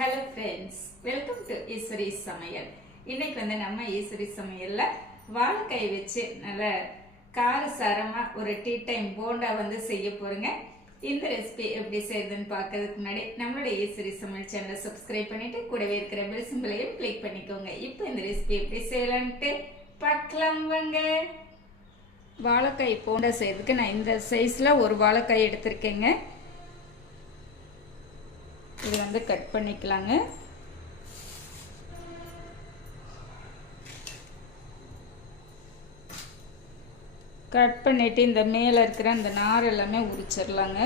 Hello friends welcome to Eswari சமையல். இன்னைக்கு வந்து நம்ம ஈஸ்வரி சமையலில் வாழைக்காய் வச்சு நல்ல காரசாரமா ஒரு டீ டைம் போண்டா வந்து செய்ய போகிறேங்க இந்த ரெசிபி எப்படி செய்யுதுன்னு பார்க்கறதுக்கு முன்னாடி நம்மளோட ஈஸ்வரி சமையல் சேனலை சப்ஸ்கிரைப் பண்ணிட்டு கூடவே இருக்கிற பெல் சிம்பிளையும் கிளிக் பண்ணிக்கோங்க. இப்போ இந்த ரெசிபி எப்படி செய்யலான்ட்டு பார்க்கலாம் வாங்க. வாழைக்காய் போண்டா செய்யறதுக்கு நான் இந்த சைஸில் ஒரு வாழைக்காய் எடுத்திருக்கேங்க. இது வந்து கட் பண்ணிக்கலாங்க. கட் பண்ணிட்டு இந்த மேலே இருக்கிற அந்த நார் எல்லாமே உரிச்சிடலாங்க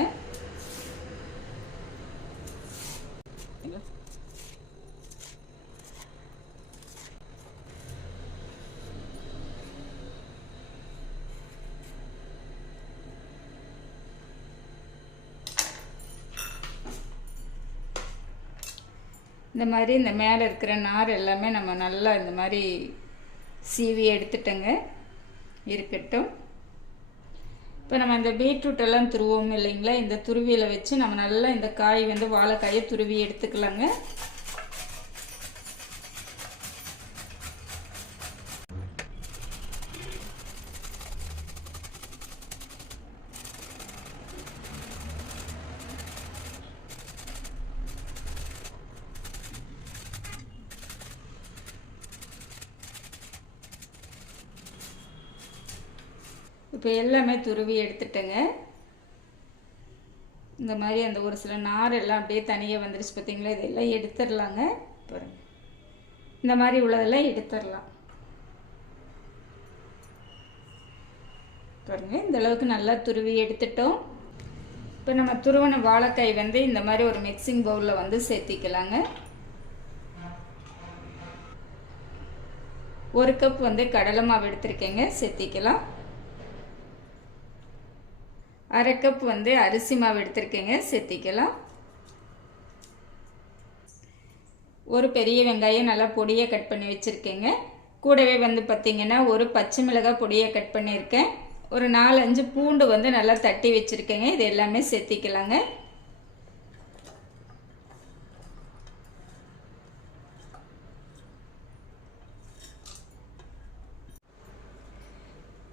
இந்த மாதிரி இந்த மேலே இருக்கிற நார் எல்லாமே நம்ம நல்லா இந்த மாதிரி சீவி எடுத்துட்டோங்க. இருக்கட்டும். இப்போ நம்ம இந்த பீட்ரூட் எல்லாம் துருவோம் இல்லைங்களா? இந்த துருவியில் வச்சு நம்ம நல்லா இந்த காய் வந்து வாழைக்காயை துருவி எடுத்துக்கலாங்க. இப்போ எல்லாமே துருவி எடுத்துட்டேங்க. இந்த மாதிரி அந்த ஒரு சில நார் எல்லாம் அப்படியே தனியாக வந்துருச்சு பார்த்தீங்களா இதெல்லாம் எடுத்துடலாங்க. பாருங்க. இந்த மாதிரி உள்ளதெல்லாம் எடுத்துடலாம். பாருங்க இந்த அளவுக்கு நல்லா துருவி எடுத்துட்டோம். இப்போ நம்ம துருவன வாழைக்காய் வந்து இந்த மாதிரி ஒரு மிக்சிங் பவுலில் வந்து சேர்த்திக்கலாங்க. ஒரு கப் வந்து கடலை மாவு எடுத்திருக்கேங்க. சேர்த்திக்கலாம். அரை கப் வந்து அரிசி மாவு எடுத்திருக்கேங்க. சேர்த்திக்கலாம். ஒரு பெரிய வெங்காயம் நல்லா பொடியை கட் பண்ணி வச்சுருக்கேங்க. கூடவே வந்து பார்த்திங்கன்னா ஒரு பச்சை மிளகாய் பொடியை கட் பண்ணியிருக்கேன். ஒரு நாலஞ்சு பூண்டு வந்து நல்லா தட்டி வச்சுருக்கேங்க. இது எல்லாமே சேர்த்திக்கலாங்க.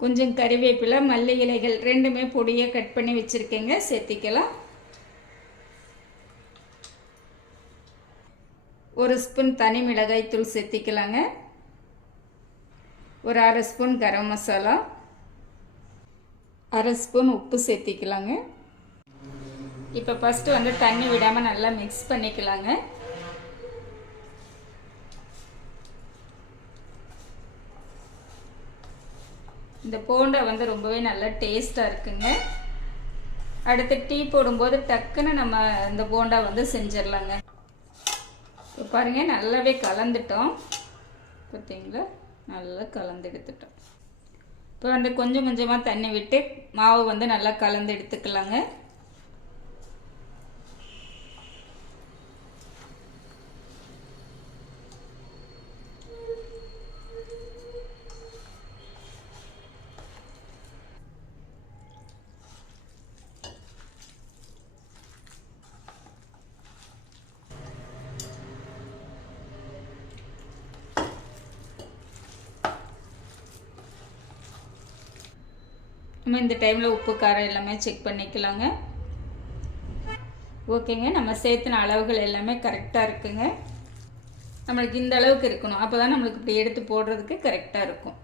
கொஞ்சம் கறிவேப்பிலை மல்லி இலைகள் ரெண்டுமே பொடியாக கட் பண்ணி வச்சுருக்கேங்க. சேர்த்திக்கலாம். ஒரு ஸ்பூன் தனி மிளகாய்த்தூள் சேர்த்திக்கலாங்க. ஒரு அரை ஸ்பூன் கரம் மசாலா. அரை ஸ்பூன் உப்பு சேர்த்திக்கலாங்க. இப்போ ஃபஸ்ட்டு வந்து தண்ணி விடாமல் நல்லா மிக்ஸ் பண்ணிக்கலாங்க. இந்த போண்டா வந்து ரொம்பவே நல்லா டேஸ்ட்டாக இருக்குங்க. அடுத்து டீ போடும்போது டக்குன்னு நம்ம இந்த போண்டா வந்து செஞ்சிடலாங்க இப்போ பாருங்கள் நல்லாவே கலந்துட்டோம். பார்த்தீங்களா நல்லா கலந்து எடுத்துட்டோம். இப்போ வந்து கொஞ்சம் கொஞ்சமாக தண்ணி விட்டு மாவு வந்து நல்லா கலந்து எடுத்துக்கலாங்க. நம்ம இந்த டைமில் உப்பு காரம் எல்லாமே செக் பண்ணிக்கலாங்க. ஓகேங்க நம்ம சேர்த்துன அளவுகள் எல்லாமே கரெக்டாக இருக்குங்க. நம்மளுக்கு இந்த அளவுக்கு இருக்கணும். அப்போ தான் நம்மளுக்கு இப்படி எடுத்து போடுறதுக்கு கரெக்டாக இருக்கும்.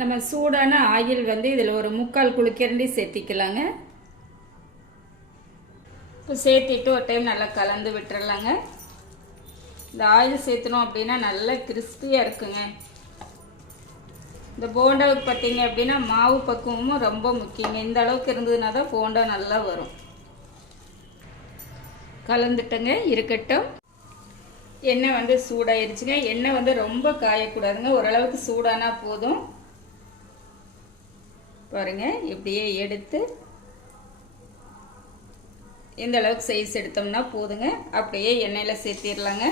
நம்ம சூடான ஆயில் வந்து இதில் ஒரு முக்கால் குளிக்கரண்டி சேர்த்திக்கலாங்க. இப்போ சேர்த்திட்டு ஒரு டைம் நல்லா கலந்து விட்டுறலாங்க. இந்த ஆயில் சேர்த்தணும் அப்படின்னா நல்லா கிறிஸ்பியாக இருக்குங்க. இந்த போண்டாவுக்கு பார்த்தீங்க அப்படின்னா மாவு பக்குவமும் ரொம்ப முக்கியங்க. இந்த அளவுக்கு இருந்ததுனா தான் போண்டா நல்லா வரும். கலந்துட்டங்க இருக்கட்டும். எண்ணெய் வந்து சூடாயிருச்சுங்க. எண்ணெய் வந்து ரொம்ப காயக்கூடாதுங்க. ஓரளவுக்கு சூடானா போதும். பாருங்க இப்படியே எடுத்து இந்த அளவுக்கு சைஸ் எடுத்தோம்னா போதுங்க. அப்படியே எண்ணெயில் சேர்த்திடலாங்க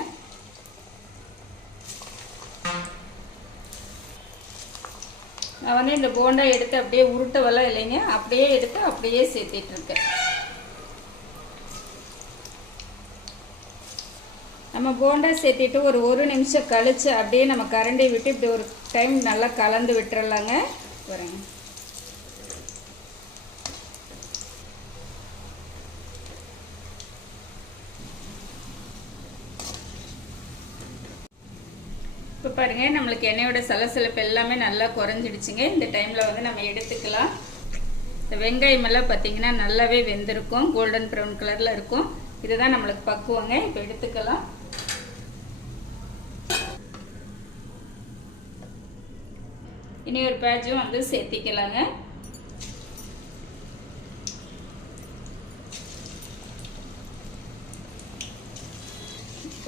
நான் வந்து இந்த போண்டா எடுத்து அப்படியே உருட்டவெல்லாம் இல்லைங்க. அப்படியே எடுத்து அப்படியே சேர்த்துட்ருக்கேன். நம்ம போண்டா சேர்த்திட்டு ஒரு ஒரு நிமிஷம் கழித்து அப்படியே நம்ம கரண்டி விட்டு இப்படி ஒரு டைம் நல்லா கலந்து விட்டுறலாங்க. வரேங்க பாருங்க நம்மளுக்கு எண்ணெயோட சலசலப்பு எல்லாமே நல்லா குறைஞ்சிடுச்சுங்க. இந்த டைமில் வந்து நம்ம எடுத்துக்கலாம். இந்த வெங்காயம் எல்லாம் பார்த்தீங்கன்னா நல்லாவே வெந்திருக்கும். கோல்டன் ப்ரௌன் கலரில் இருக்கும். இதுதான் நம்மளுக்கு பக்குவங்க. இப்போ எடுத்துக்கலாம். இனி ஒரு பேட்சும் வந்து சேர்த்திக்கலாங்க.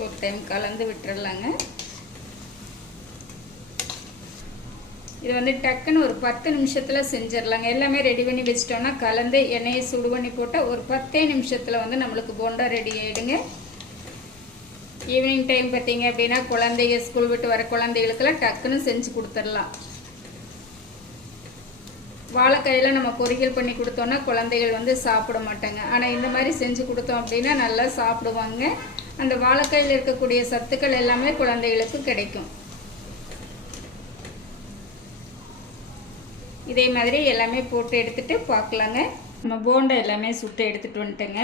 ஒரு டைம் கலந்து விட்டுடலாங்க இது வந்து டக்குன்னு ஒரு பத்து நிமிஷத்தில் செஞ்சிடலாங்க. எல்லாமே ரெடி பண்ணி வச்சிட்டோம்னா கலந்து எண்ணெயை சுடு பண்ணி போட்டால் ஒரு பத்தே நிமிஷத்தில் வந்து நம்மளுக்கு போண்டா ரெடி ஆகிடுங்க ஈவினிங் டைம் பார்த்தீங்க அப்படின்னா குழந்தைங்க ஸ்கூல் விட்டு வர குழந்தைகளுக்கெல்லாம் டக்குன்னு செஞ்சு கொடுத்துடலாம். வாழைக்காயில் நம்ம பொரியல் பண்ணி கொடுத்தோன்னா குழந்தைகள் வந்து சாப்பிட மாட்டாங்க. ஆனால் இந்த மாதிரி செஞ்சு கொடுத்தோம் அப்படின்னா நல்லா சாப்பிடுவாங்க. அந்த வாழைக்காயில் இருக்கக்கூடிய சத்துக்கள் எல்லாமே குழந்தைகளுக்கு கிடைக்கும். இதே மாதிரி எல்லாமே போட்டு எடுத்துகிட்டு பார்க்கலாங்க. நம்ம போண்டா எல்லாமே சுட்டு எடுத்துகிட்டு வந்துட்டேங்க.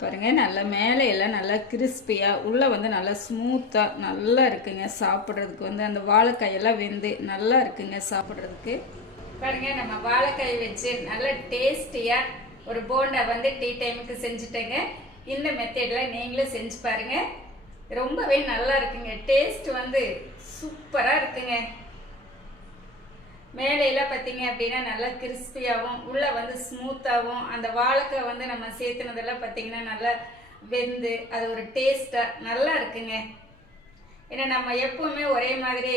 பாருங்கள் நல்லா மேலே எல்லாம் நல்லா கிறிஸ்பியாக உள்ளே வந்து நல்லா ஸ்மூத்தாக நல்லா இருக்குங்க சாப்பிட்றதுக்கு. வந்து அந்த வாழைக்காயெல்லாம் வெந்து நல்லா இருக்குங்க சாப்பிட்றதுக்கு. பாருங்க நம்ம வாழைக்காய் வச்சு நல்லா டேஸ்டியாக ஒரு போண்டா வந்து டீ டைமுக்கு செஞ்சுட்டேங்க. இந்த மெத்தடில் நீங்களும் செஞ்சு பாருங்க. ரொம்பவே நல்லா இருக்குங்க. டேஸ்ட் வந்து சூப்பராக இருக்குங்க. மேலையில் பார்த்தீங்க அப்படின்னா நல்லா கிறிஸ்பியாகவும் உள்ளே வந்து ஸ்மூத்தாகவும் அந்த வாழைக்காய் வந்து நம்ம சேர்த்துனதெல்லாம் பார்த்தீங்கன்னா நல்லா வெந்து அது ஒரு டேஸ்ட்டாக நல்லா இருக்குங்க. ஏன்னா நம்ம எப்பவுமே ஒரே மாதிரி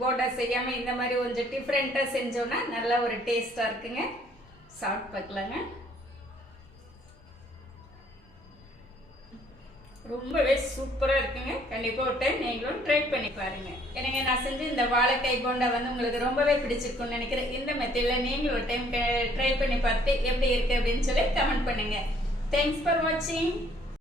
போட்டா செய்யாமல் இந்த மாதிரி கொஞ்சம் டிஃப்ரெண்ட்டாக செஞ்சோன்னா நல்லா ஒரு டேஸ்ட்டாக இருக்குங்க. சாப்பிட்டு பார்க்கலாங்க. ரொம்பவே சூப்பராக இருக்குங்க. கண்டிப்பாக ஒரு டைம் நீங்களும் ட்ரை பண்ணி பாருங்க. எனக்கு நான் செஞ்சு இந்த வாழைக்காய் போண்டா வந்து உங்களுக்கு ரொம்பவே பிடிச்சிருக்கும்னு நினைக்கிறேன். இந்த மெத்தடில் நீங்களும் ஒரு டைம் ட்ரை பண்ணி பார்த்து எப்படி இருக்கு அப்படின்னு சொல்லி கமெண்ட் பண்ணுங்க. தேங்க்ஸ் ஃபார் வாட்சிங்